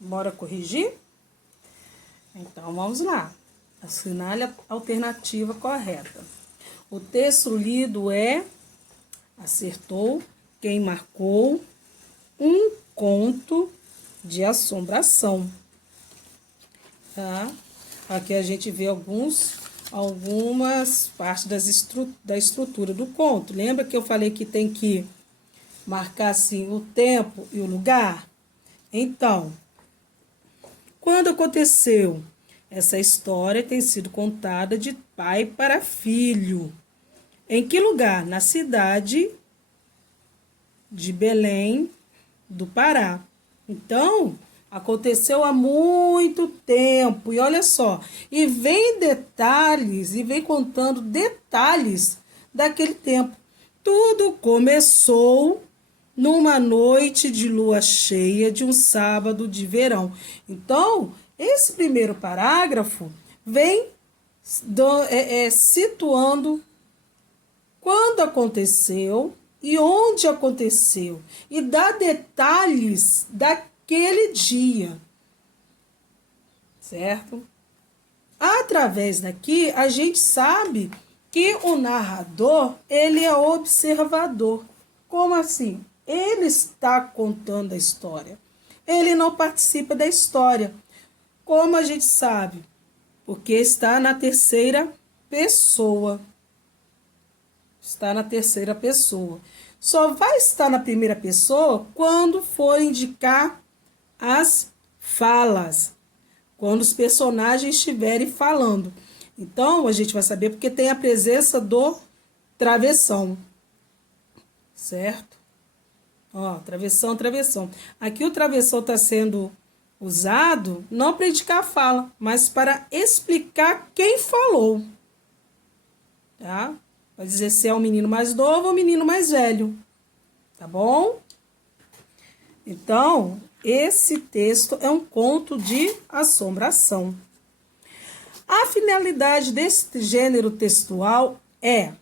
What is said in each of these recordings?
Bora corrigir? Então, vamos lá. Assinale a alternativa correta. O texto lido é: acertou quem marcou um conto de assombração. Tá? Aqui a gente vê algumas partes da estrutura do conto. Lembra que eu falei que tem que marcar assim o tempo e o lugar? Então, quando aconteceu? Essa história tem sido contada de pai para filho. Em que lugar? Na cidade de Belém do Pará. Então, aconteceu há muito tempo. E olha só, e vem detalhes, e vem contando detalhes daquele tempo. Tudo começou numa noite de lua cheia de um sábado de verão. Então, esse primeiro parágrafo vem situando quando aconteceu e onde aconteceu, e dá detalhes daquele dia, certo? Através daqui, a gente sabe que o narrador, ele é observador. Como assim? Ele está contando a história. Ele não participa da história. Como a gente sabe? Porque está na terceira pessoa. Está na terceira pessoa. Só vai estar na primeira pessoa quando for indicar as falas. Quando os personagens estiverem falando. Então, a gente vai saber porque tem a presença do travessão. Certo? Ó, travessão, travessão. Aqui o travessão está sendo usado não para indicar a fala, mas para explicar quem falou. Tá? Vai dizer se é o menino mais novo ou o menino mais velho. Tá bom? Então, esse texto é um conto de assombração. A finalidade desse gênero textual é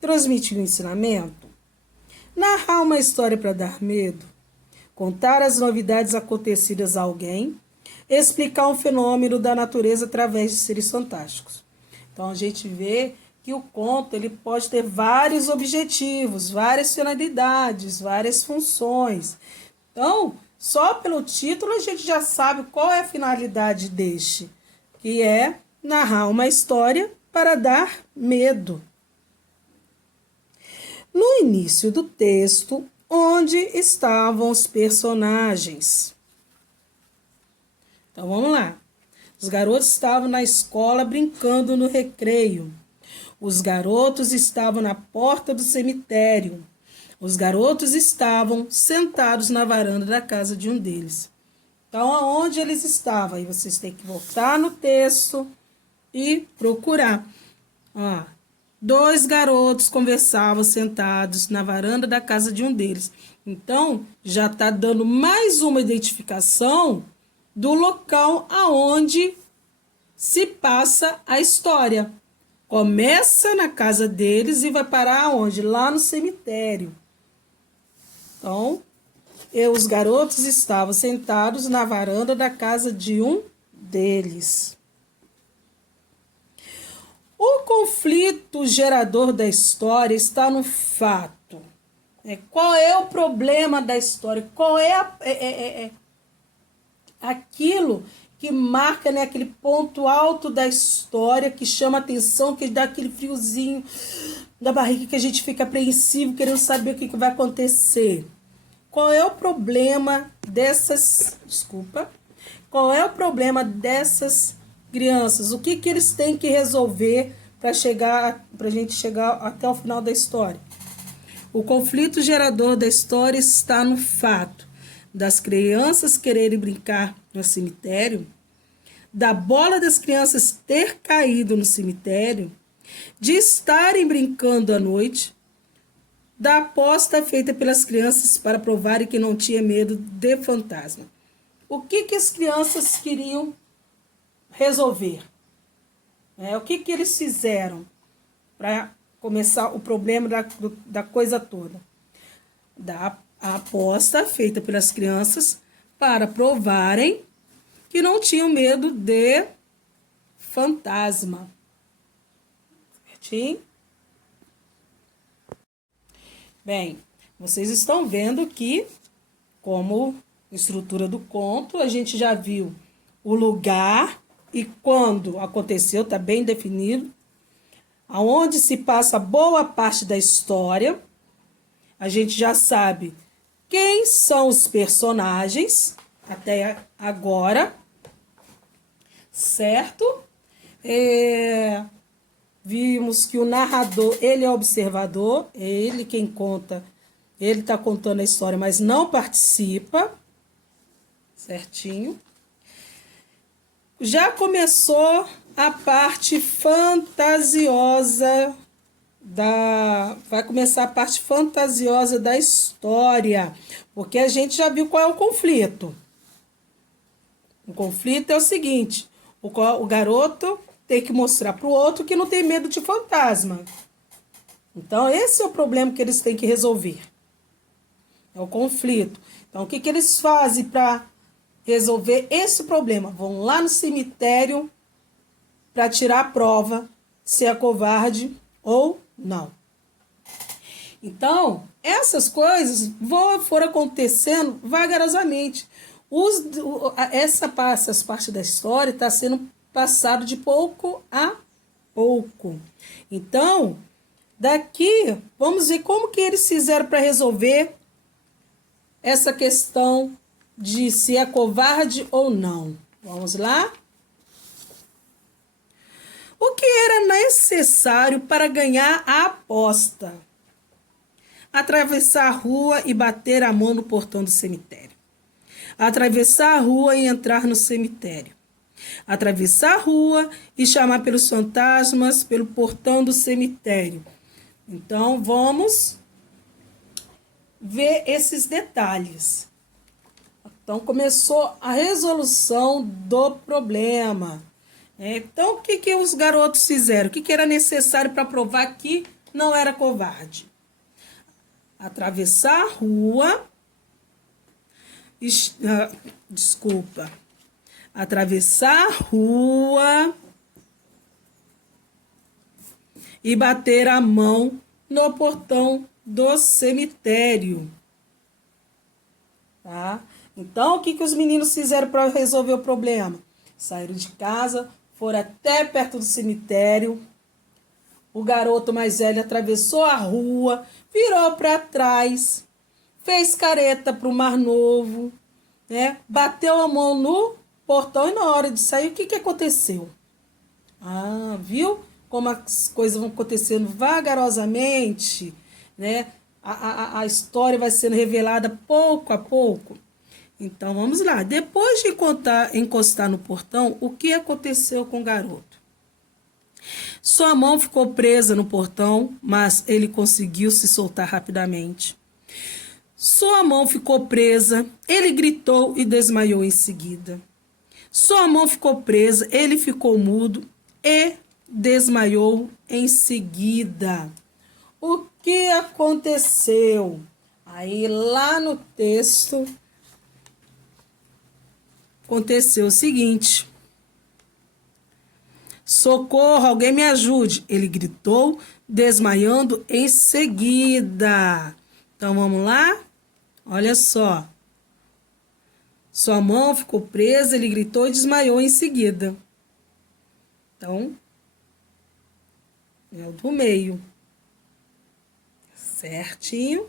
transmitir um ensinamento, narrar uma história para dar medo, contar as novidades acontecidas a alguém, explicar um fenômeno da natureza através de seres fantásticos. Então, a gente vê que o conto ele pode ter vários objetivos, várias finalidades, várias funções. Então, só pelo título a gente já sabe qual é a finalidade deste, que é narrar uma história para dar medo. No início do texto, onde estavam os personagens? Então, vamos lá. Os garotos estavam na escola brincando no recreio. Os garotos estavam na porta do cemitério. Os garotos estavam sentados na varanda da casa de um deles. Então, aonde eles estavam? Aí vocês têm que voltar no texto e procurar. Ó, 2 garotos conversavam sentados na varanda da casa de um deles. Então, já está dando mais uma identificação do local aonde se passa a história. Começa na casa deles e vai parar aonde? Lá no cemitério. Então, os garotos estavam sentados na varanda da casa de um deles. O conflito gerador da história está no fato. Qual é o problema da história? Qual é aquilo que marca, né, aquele ponto alto da história, que chama atenção, que dá aquele friozinho da barriga, que a gente fica apreensivo, querendo saber o que vai acontecer. Qual é o problema dessas... Desculpa. Qual é o problema dessas crianças? O que eles têm que resolver para a gente chegar até o final da história? O conflito gerador da história está no fato das crianças quererem brincar no cemitério, da bola das crianças ter caído no cemitério, de estarem brincando à noite, da aposta feita pelas crianças para provarem que não tinha medo de fantasma. O que as crianças queriam resolver? O que eles fizeram para começar o problema da coisa toda? Da a aposta feita pelas crianças para provarem que não tinham medo de fantasma. Certinho? Bem, vocês estão vendo que, como estrutura do conto, a gente já viu o lugar e quando aconteceu, está bem definido, aonde se passa boa parte da história. A gente já sabe quem são os personagens até agora, certo? Vimos que o narrador, ele é observador, ele quem conta, ele está contando a história, mas não participa, certinho? Já começou a parte fantasiosa vai começar a parte fantasiosa da história, porque a gente já viu qual é o conflito. O conflito é o seguinte: o garoto tem que mostrar para o outro que não tem medo de fantasma. Então, esse é o problema que eles têm que resolver. É o conflito. Então, o que eles fazem para resolver esse problema? Vão lá no cemitério para tirar a prova se é covarde ou não. Então, essas coisas foram acontecendo vagarosamente. Essas partes da história está sendo passado de pouco a pouco. Então, daqui, vamos ver como que eles fizeram para resolver essa questão de se é covarde ou não. Vamos lá? O que era necessário para ganhar a aposta? Atravessar a rua e bater a mão no portão do cemitério. Atravessar a rua e entrar no cemitério. Atravessar a rua e chamar pelos fantasmas pelo portão do cemitério. Então, vamos ver esses detalhes. Então, começou a resolução do problema. Então, o que os garotos fizeram? O que era necessário para provar que não era covarde? Atravessar a rua. Atravessar a rua e bater a mão no portão do cemitério. Tá? Então, o que os meninos fizeram para resolver o problema? Saíram de casa, foram até perto do cemitério. O garoto mais velho atravessou a rua, virou para trás, fez careta para o Mar Novo, né? Bateu a mão no portão e na hora de sair, o que aconteceu? Viu como as coisas vão acontecendo vagarosamente, né? A história vai sendo revelada pouco a pouco. Então, vamos lá. Depois de encostar no portão, o que aconteceu com o garoto? Sua mão ficou presa no portão, mas ele conseguiu se soltar rapidamente. Sua mão ficou presa, ele gritou e desmaiou em seguida. Sua mão ficou presa, ele ficou mudo e desmaiou em seguida. O que aconteceu? Aí, lá no texto, aconteceu o seguinte: socorro, alguém me ajude. Ele gritou, desmaiando em seguida. Então, vamos lá? Olha só. Sua mão ficou presa, ele gritou e desmaiou em seguida. Então, é o do meio. Certinho?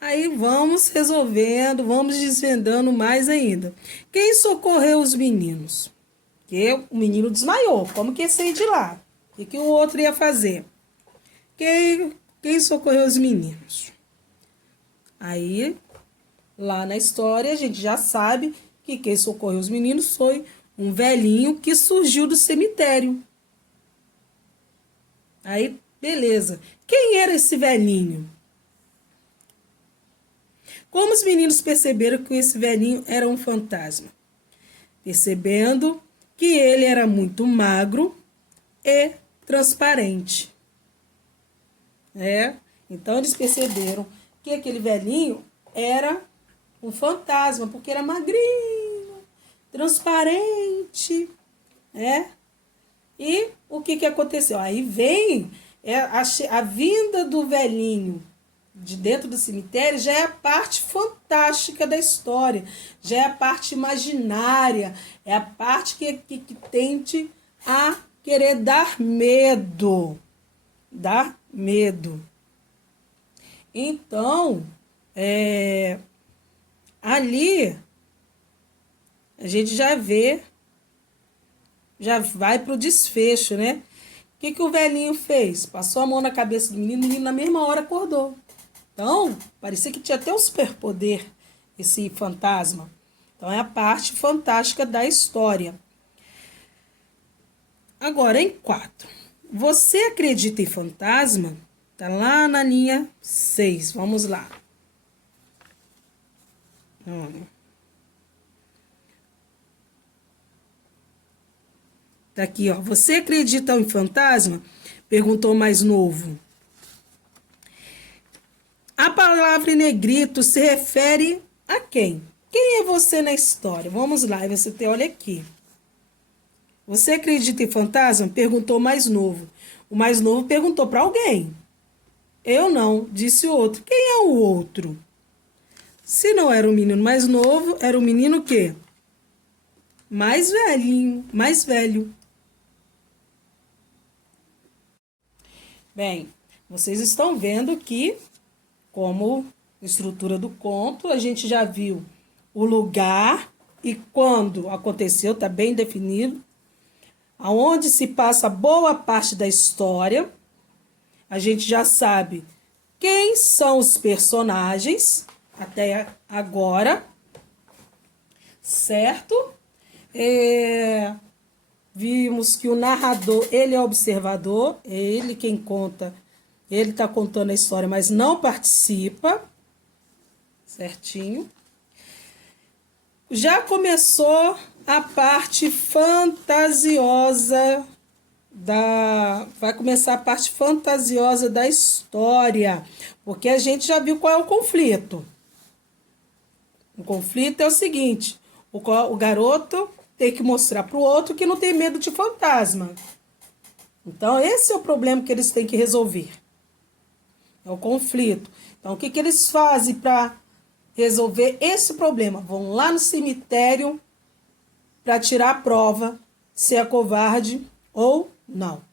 Aí vamos resolvendo, vamos desvendando mais ainda. Quem socorreu os meninos? Porque o menino desmaiou. Como que ia sair de lá? O que o outro ia fazer? Quem socorreu os meninos? Aí, lá na história, a gente já sabe que quem socorreu os meninos foi um velhinho que surgiu do cemitério. Aí, beleza. Quem era esse velhinho? Como os meninos perceberam que esse velhinho era um fantasma? Percebendo que ele era muito magro e transparente. Então, eles perceberam que aquele velhinho era um fantasma, porque era magrinho, transparente, né? E o que aconteceu? Aí vem a vinda do velhinho de dentro do cemitério, já é a parte fantástica da história, já é a parte imaginária, é a parte que tende a querer dar medo. Dar medo. Então, ali a gente já vê, já vai para o desfecho, né? O que o velhinho fez? Passou a mão na cabeça do menino na mesma hora acordou. Então, parecia que tinha até um superpoder esse fantasma. Então, é a parte fantástica da história. Agora, em 4. Você acredita em fantasma? Tá lá na linha 6. Vamos lá. Tá aqui, ó. Você acredita em fantasma? Perguntou o mais novo. A palavra em negrito se refere a quem? Quem é você na história? Vamos lá, você tem, olha aqui. Você acredita em fantasma? Perguntou o mais novo. O mais novo perguntou para alguém. Eu não, disse o outro. Quem é o outro? Se não era o menino mais novo, era o menino o quê? Mais velhinho, mais velho. Bem, vocês estão vendo que, como estrutura do conto, a gente já viu o lugar e quando aconteceu, está bem definido, aonde se passa boa parte da história. A gente já sabe quem são os personagens até agora, certo? Vimos que o narrador, ele é observador, ele quem conta, ele está contando a história, mas não participa, certinho? Já começou a parte fantasiosa vai começar a parte fantasiosa da história, porque a gente já viu qual é o conflito. O conflito é o seguinte, o garoto tem que mostrar para o outro que não tem medo de fantasma. Então, esse é o problema que eles têm que resolver. É o conflito. Então, o que eles fazem para resolver esse problema? Vão lá no cemitério para tirar a prova se é covarde ou não.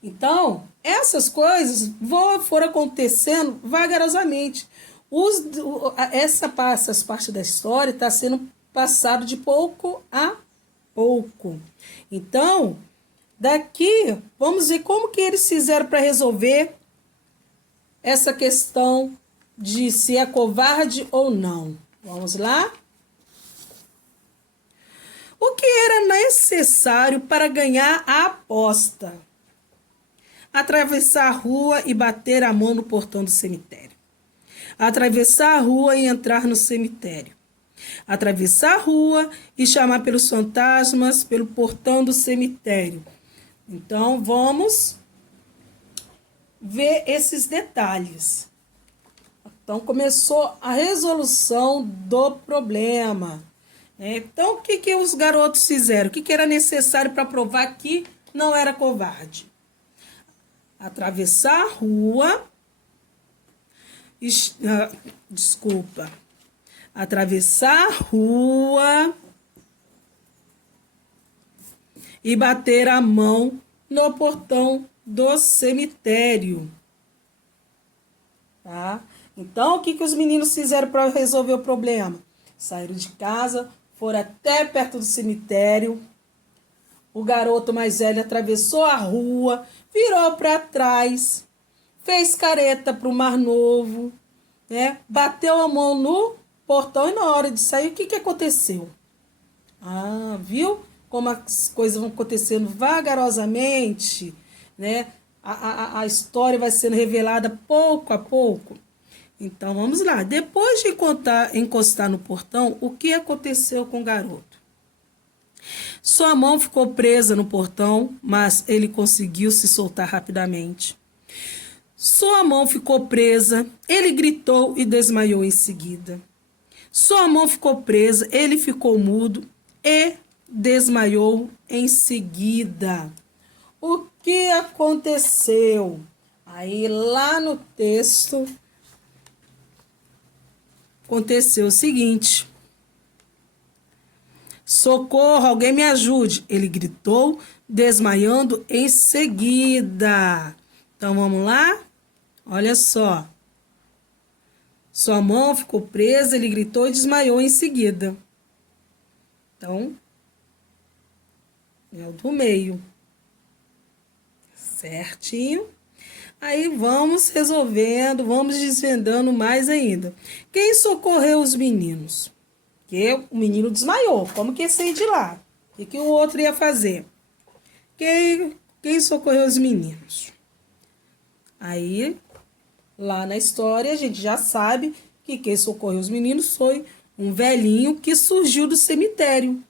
Então, essas coisas foram acontecendo vagarosamente. Essas partes da história está sendo passado de pouco a pouco. Então, daqui, vamos ver como que eles fizeram para resolver essa questão de se é covarde ou não. Vamos lá? O que era necessário para ganhar a aposta? Atravessar a rua e bater a mão no portão do cemitério. Atravessar a rua e entrar no cemitério. Atravessar a rua e chamar pelos fantasmas pelo portão do cemitério. Então, vamos ver esses detalhes. Então, começou a resolução do problema. Então, o que os garotos fizeram? O que era necessário para provar que não era covarde? Atravessar a rua. Atravessar a rua e bater a mão no portão do cemitério. Tá? Então, o que os meninos fizeram para resolver o problema? Saíram de casa, foram até perto do cemitério. O garoto mais velho atravessou a rua, virou para trás, fez careta para o mais novo, né? Bateu a mão no portão e na hora de sair, o que aconteceu? Viu como as coisas vão acontecendo vagarosamente, né? A história vai sendo revelada pouco a pouco. Então, vamos lá. Depois de encostar no portão, o que aconteceu com o garoto? Sua mão ficou presa no portão, mas ele conseguiu se soltar rapidamente. Sua mão ficou presa, ele gritou e desmaiou em seguida. Sua mão ficou presa, ele ficou mudo e desmaiou em seguida. O que aconteceu? Aí lá no texto aconteceu o seguinte: socorro, alguém me ajude! Ele gritou, desmaiando em seguida. Então vamos lá? Olha só. Sua mão ficou presa, ele gritou e desmaiou em seguida. Então, é o do meio. Certinho? Aí vamos resolvendo, vamos desvendando mais ainda. Quem socorreu os meninos? Porque o menino desmaiou. Como que ia sair de lá? O que o outro ia fazer? Quem socorreu os meninos? Aí, lá na história, a gente já sabe que quem socorreu os meninos foi um velhinho que surgiu do cemitério.